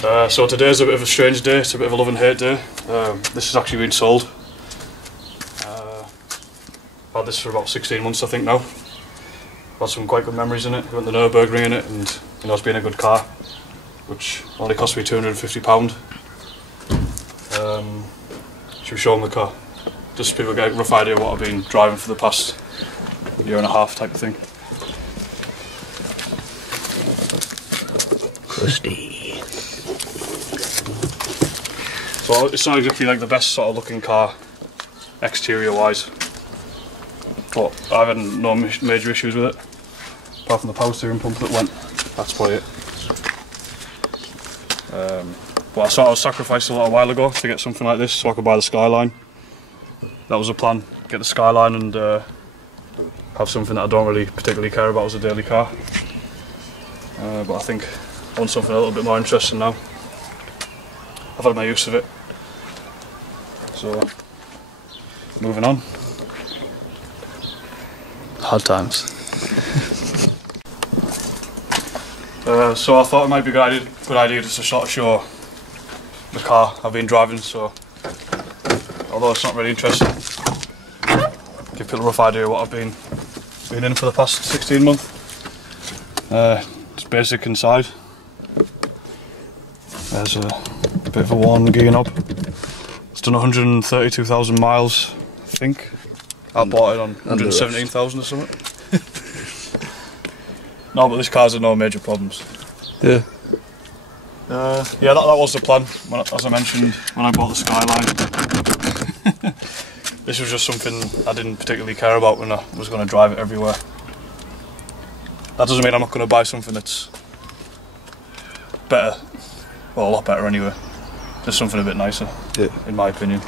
So today's a bit of a strange day, it's a bit of a love and hate day. This has actually been sold. I've had this for about 16 months I think now. Had some quite good memories in it, we went the Nürburgring in it, and you know, it's been a good car, which only cost me £250. Should we show them the car? Just so people get a rough idea of what I've been driving for the past year and a half type of thing. Crusty. So it's not exactly like the best sort of looking car exterior wise, but I've had no major issues with it, apart from the power steering pump that went. That's probably it. But I sort of sacrificed a little while ago to get something like this so I could buy the Skyline. That was the plan, get the Skyline and have something that I don't really particularly care about as a daily car. But I think I want something a little bit more interesting now. I've had my use of it. So, moving on. Hard times. So I thought it might be a good idea just to sort of show the car I've been driving, so although it's not really interesting, give people a rough idea of what I've been in for the past 16 months. It's basic inside. There's a bit of a worn gear knob. It's done 132,000 miles, I think. I bought it on 117,000 or something. No, but this car's had no major problems. Yeah. Yeah, that was the plan, as I mentioned, when I bought the Skyline. This was just something I didn't particularly care about when I was going to drive it everywhere. That doesn't mean I'm not going to buy something that's better, well, a lot better anyway. Just something a bit nicer, yeah, in my opinion.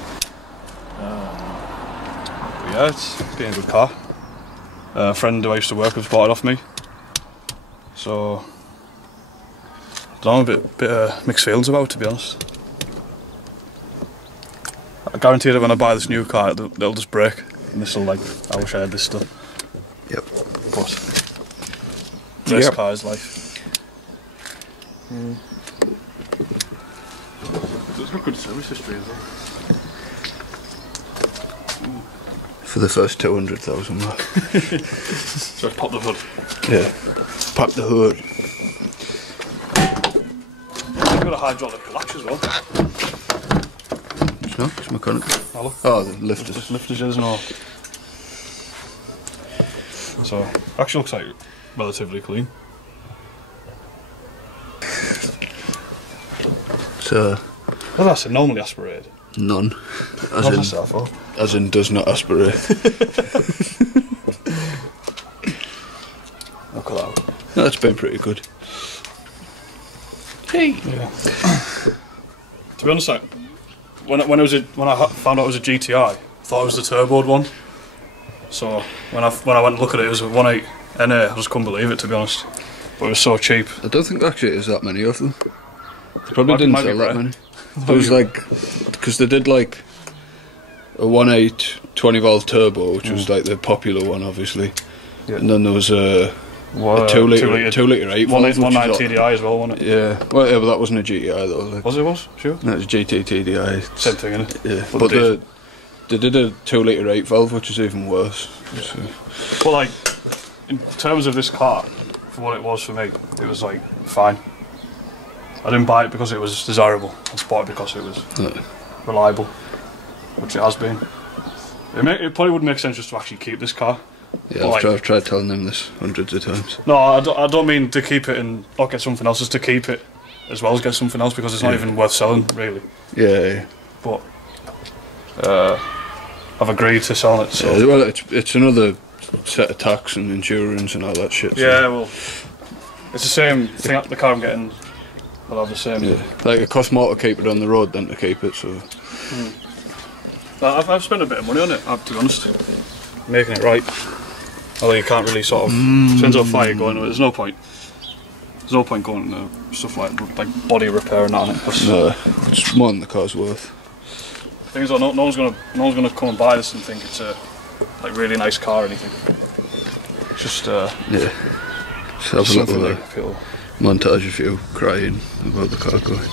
But yeah, it's been a good car. A friend who I used to work with bought it off me. So, I don't know, a bit mixed feelings about it, to be honest. I guarantee that when I buy this new car, it'll just break. And this will, like, I wish I had this stuff. Yep. But this car is life. It's got good service history as well. For the first 200,000 mark. So I pop the hood. Yeah. Pop the hood. It's got a hydraulic latch as well. No, it's mechanical. Hello? Oh, the lifters. The lifters, there's no. So, actually looks like relatively clean. So, what did I say? Normally aspirated? None. As in does not aspirate. Look at that. No, it's been pretty good. Hey. Yeah. To be honest, like, when I found out it was a GTI, I thought it was the turboed one. So when I went and looked at it, it was a 1.8 NA. I just couldn't believe it, to be honest. But it was so cheap. I don't think actually there's that many of them. They probably didn't sell that many. There was like, because they did like a 1.8 20-valve turbo, which was like the popular one, obviously. Yeah. And then there was a 2 litre 8-valve. 1.9 TDI as well, wasn't it? Yeah. Well, yeah, but that wasn't a GTI though. Like. Was it? Sure. No, it was GT TDI. Same thing, innit? Yeah. But they did a 2 litre 8-valve, which is even worse. Yeah. So. But like, in terms of this car, for what it was for me, it was like fine. I didn't buy it because it was desirable. I just bought it because it was reliable, which it has been. It probably wouldn't make sense just to actually keep this car. Yeah, I've tried telling them this hundreds of times. No, I don't mean to keep it and not get something else, just to keep it as well as get something else, because it's not even worth selling, really. Yeah. But I've agreed to sell it. So. Yeah, well, it's another set of tax and insurance and all that shit. So. Yeah, well, it's the same thing. The car I'm getting will have the same. Yeah, like it costs more to keep it on the road than to keep it. So. I've spent a bit of money on it, to be honest, making it right. Although you can't really sort of, depends how far you're going with it. There's no point going to stuff like body repair and that on it. No, it's more than the car's worth. The thing is, no one's gonna come and buy this and think it's a like really nice car or anything. It's just yeah. Just something that people montage of you crying about the car going.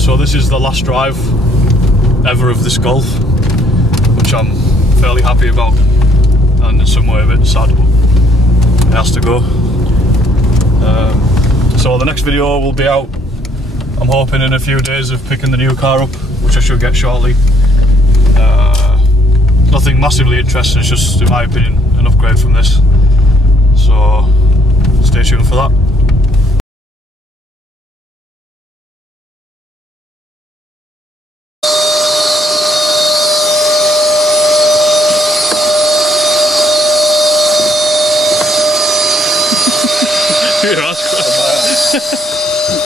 So this is the last drive ever of this Golf, which I'm fairly happy about, and in some way a bit sad, but it has to go. So the next video will be out, I'm hoping, in a few days, of picking the new car up, which I should get shortly. Nothing massively interesting, it's just, in my opinion, an upgrade from this. So stay tuned for that. That's